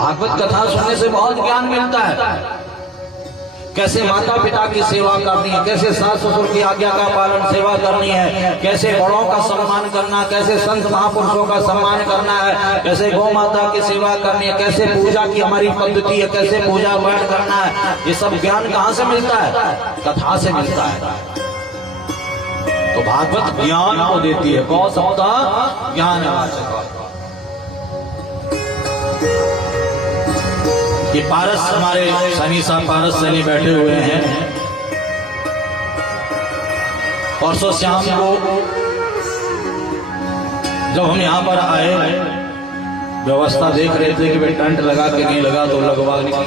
भागवत कथा सुनने से बहुत ज्ञान मिलता है। कैसे माता पिता की सेवा करनी है, कैसे सास ससुर की आज्ञा का पालन सेवा करनी है, कैसे बड़ों का सम्मान करना, कैसे संत महापुरुषों का सम्मान करना है, कैसे गौ माता की सेवा करनी है, कैसे पूजा की हमारी पद्धति है, कैसे पूजा पाठ करना है। ये सब ज्ञान कहाँ से मिलता है? कथा से मिलता है। तो भागवत ज्ञान को देती है। कौ शब्द ज्ञान है। ये पारस हमारे सनी साहब पारस सनी बैठे हुए हैं। परसों शाम को जब हम यहाँ पर आए, व्यवस्था देख रहे थे कि भाई टेंट लगा के नहीं लगा तो लगवा नहीं,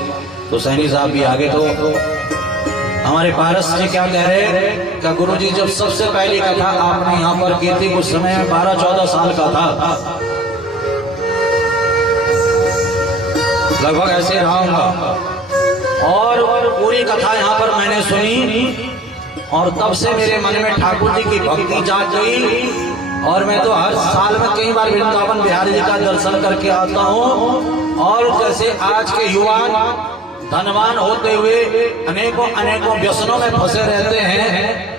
तो सैनी साहब भी आगे। तो हमारे पारस जी क्या कह रहे कि गुरु जी जब सबसे पहली कथा आपने यहाँ पर की थी उस समय 12-14 साल का था, लगभग ऐसे रहूंगा। और पूरी कथा यहाँ पर मैंने सुनी और तब से मेरे मन में ठाकुर जी की भक्ति जाग गई। और मैं तो हर साल में कई बार वृंदावन बिहारी जी का दर्शन करके आता हूँ। और जैसे आज के युवा धनवान होते हुए अनेकों अनेकों व्यसनों में फंसे रहते हैं,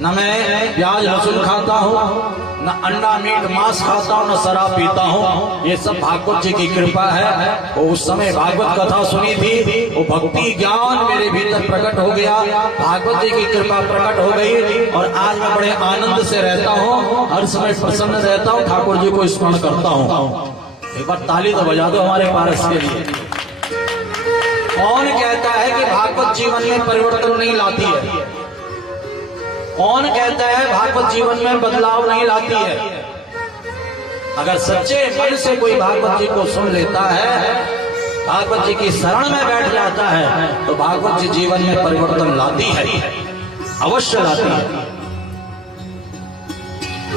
न मैं प्याज लहसुन खाता हूँ, न अंडा मीट मांस खाता हूँ, न शराब पीता हूँ। ये सब भागवत जी की कृपा है। वो उस समय भागवत कथा सुनी थी, वो भक्ति ज्ञान मेरे भीतर प्रकट हो गया, भागवत जी की कृपा प्रकट हो गई। और आज मैं बड़े आनंद से रहता हूँ, हर समय प्रसन्न रहता हूँ, ठाकुर जी को स्मरण करता हूँ। एक बार ताली तो बजा दो हमारे पारस के लिए। कौन कहता है कि भागवत जीवन में परिवर्तन नहीं लाती है? कौन कहता है भागवत जीवन में बदलाव नहीं लाती है? अगर सच्चे मन से कोई भागवत जी को सुन लेता है, भागवत जी की शरण में बैठ जाता है, तो भागवत जी जीवन में परिवर्तन लाती है, अवश्य लाती है।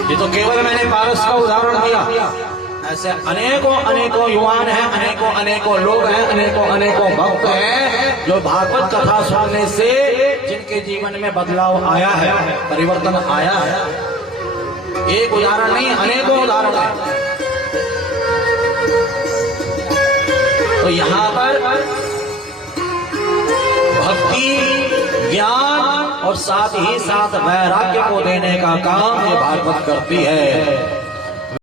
ये तो केवल मैंने पारस का उदाहरण दिया। ऐसे अनेकों अनेकों युवान हैं, अनेकों अनेकों लोग हैं, अनेकों अनेकों भक्त हैं जो भागवत कथा सुनने से जिनके जीवन में बदलाव आया है, परिवर्तन आया है। एक उदाहरण नहीं, अनेकों उदाहरण हैं। तो यहाँ पर भक्ति ज्ञान और साथ ही साथ वैराग्य को देने का काम ये भागवत करती है।